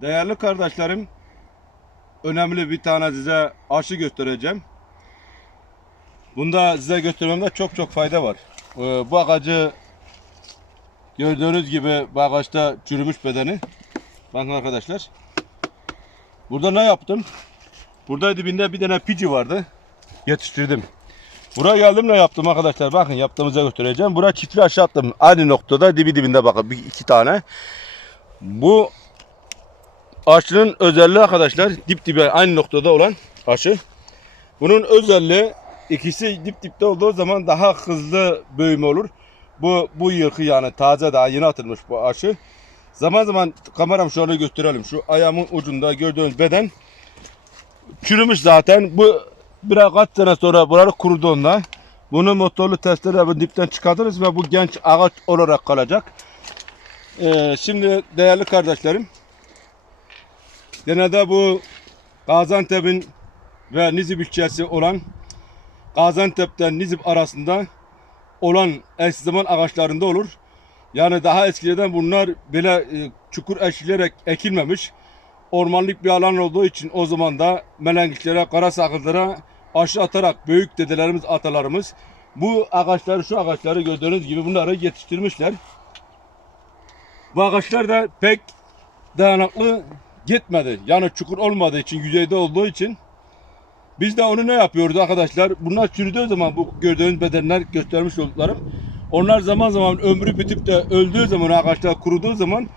Değerli kardeşlerim, önemli bir tane size aşı göstereceğim. Bunda size göstermemde çok çok fayda var. Ee, bu ağacı gördüğünüz gibi bu ağaçta çürümüş bedeni. Bakın arkadaşlar. Burada ne yaptım? Burada dibinde bir tane pici vardı. Yetiştirdim. Buraya geldim ne yaptım arkadaşlar? Bakın yaptığımıza göstereceğim. Buraya çiftli aşı attım. Aynı noktada dibi dibinde bakın. Bir, iki tane. Bu aşının özelliği arkadaşlar dip dibe aynı noktada olan aşı. Bunun özelliği ikisi dip dipte olduğu zaman daha hızlı büyüme olur. Bu bu yılki yani taze daha yeni atılmış bu aşı. Zaman zaman kameram şöyle gösterelim. Şu ayağımın ucunda gördüğünüz beden çürümüş zaten. Bu biraz kaç sene sonra buraları kuruduğunda bunu motorlu testlerle bu dipten çıkartırız ve bu genç ağaç olarak kalacak. Ee, şimdi değerli kardeşlerim genelde bu Gaziantep'in ve Nizip ilçesi olan Gaziantep'ten Nizip arasında olan eski zaman ağaçlarında olur. Yani daha eskiden bunlar böyle e, çukur eşilerek ekilmemiş. Ormanlık bir alan olduğu için o zaman da melengiklere, kara sakızlara aşı atarak büyük dedelerimiz, atalarımız bu ağaçları, şu ağaçları gördüğünüz gibi bunları yetiştirmişler. Bu ağaçlar da pek dayanıklı gitmedi. Yani çukur olmadığı için, yüzeyde olduğu için biz de onu ne yapıyoruz arkadaşlar? Bunlar çürüdüğü zaman bu gördüğünüz bedenler göstermiş olduklarım. Onlar zaman zaman ömrü bitip de öldüğü zaman ağaçlar kuruduğu zaman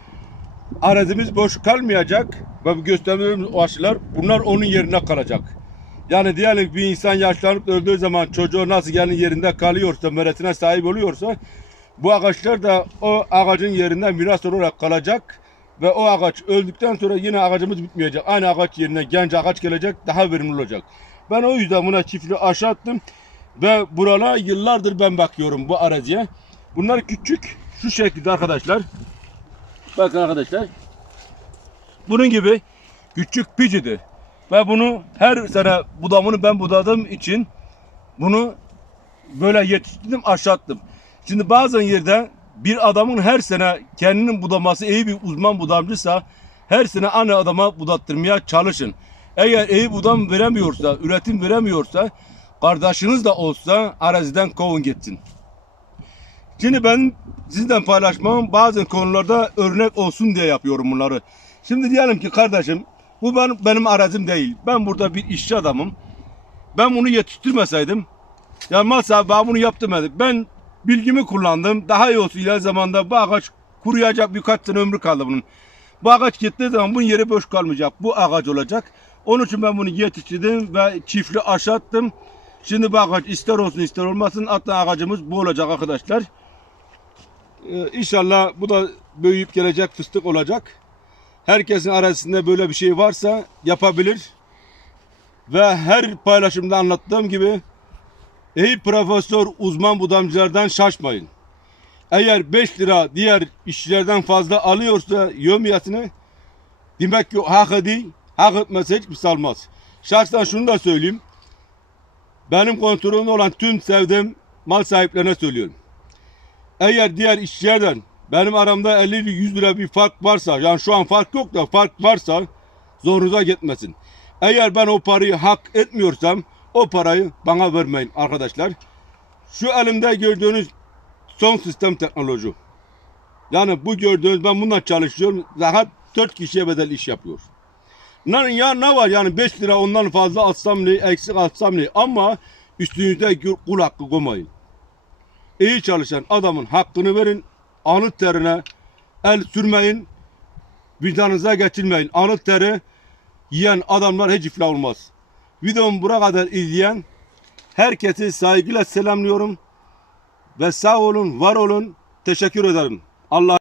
arazimiz boş kalmayacak ve bu gösterdiğimiz o aşılar bunlar onun yerine kalacak. Yani diyelim bir insan yaşlanıp öldüğü zaman çocuğu nasıl yani yerinde kalıyorsa, meretine sahip oluyorsa bu ağaçlar da o ağacın yerinde miras olarak kalacak ve o ağaç öldükten sonra yine ağacımız bitmeyecek. Aynı ağaç yerine genç ağaç gelecek, daha verimli olacak. Ben o yüzden buna çiftli aşı attım ve buralara yıllardır ben bakıyorum bu araziye. Bunlar küçük, şu şekilde arkadaşlar. Bakın arkadaşlar. Bunun gibi küçük picidir. Ve bunu her sene budamını ben budadığım için bunu böyle yetiştirdim aşağı. Şimdi bazen yerde bir adamın her sene kendinin budaması iyi bir uzman budamcıysa her sene aynı adama budattırmaya çalışın. Eğer iyi budam veremiyorsa, üretim veremiyorsa kardeşiniz de olsa araziden kovun gitsin. Şimdi ben sizden paylaşmam bazı konularda örnek olsun diye yapıyorum bunları. Şimdi diyelim ki kardeşim bu benim, benim arazim değil. Ben burada bir işçi adamım. Ben bunu yetiştirmeseydim yani masa ben bunu yaptım. Ben bilgimi kullandım. Daha iyi olsun ileride zamanda bu ağaç kuruyacak birkaç sene ömrü kaldı bunun. Bu ağaç gittiği zaman bunun yeri boş kalmayacak. Bu ağaç olacak. Onun için ben bunu yetiştirdim ve çiftli aşattım. Şimdi bu ağaç ister olsun ister olmasın hatta ağacımız bu olacak arkadaşlar. Ee, inşallah bu da büyüyüp gelecek fıstık olacak. Herkesin arasında böyle bir şey varsa yapabilir. Ve her paylaşımda anlattığım gibi ey profesör uzman budamcılardan şaşmayın. Eğer 5 lira diğer işçilerden fazla alıyorsa yömiyetini demek ki hak ediyor. Hak etmezse hiçbir şey almaz. Şahsen şunu da söyleyeyim. Benim kontrolümde olan tüm sevdiğim mal sahiplerine söylüyorum. Eğer diğer işçilerden benim aramda 50 lira 100 lira bir fark varsa yani şu an fark yok da fark varsa zorunuza gitmesin. Eğer ben o parayı hak etmiyorsam o parayı bana vermeyin arkadaşlar. Şu elimde gördüğünüz son sistem teknoloji. Yani bu gördüğünüz ben bundan çalışıyorum. Daha 4 kişiye bedel iş yapıyor. Ne, ya ne var yani 5 lira ondan fazla alsam ne eksik alsam ne ama üstünüzde kul hakkı koymayın. İyi çalışan adamın hakkını verin. Anıt terine el sürmeyin. Vicdanınıza geçirmeyin. Anıt teri yiyen adamlar hiç iflah olmaz. Videomu buraya kadar izleyen herkesi saygıyla selamlıyorum. Ve sağ olun, var olun. Teşekkür ederim. Allah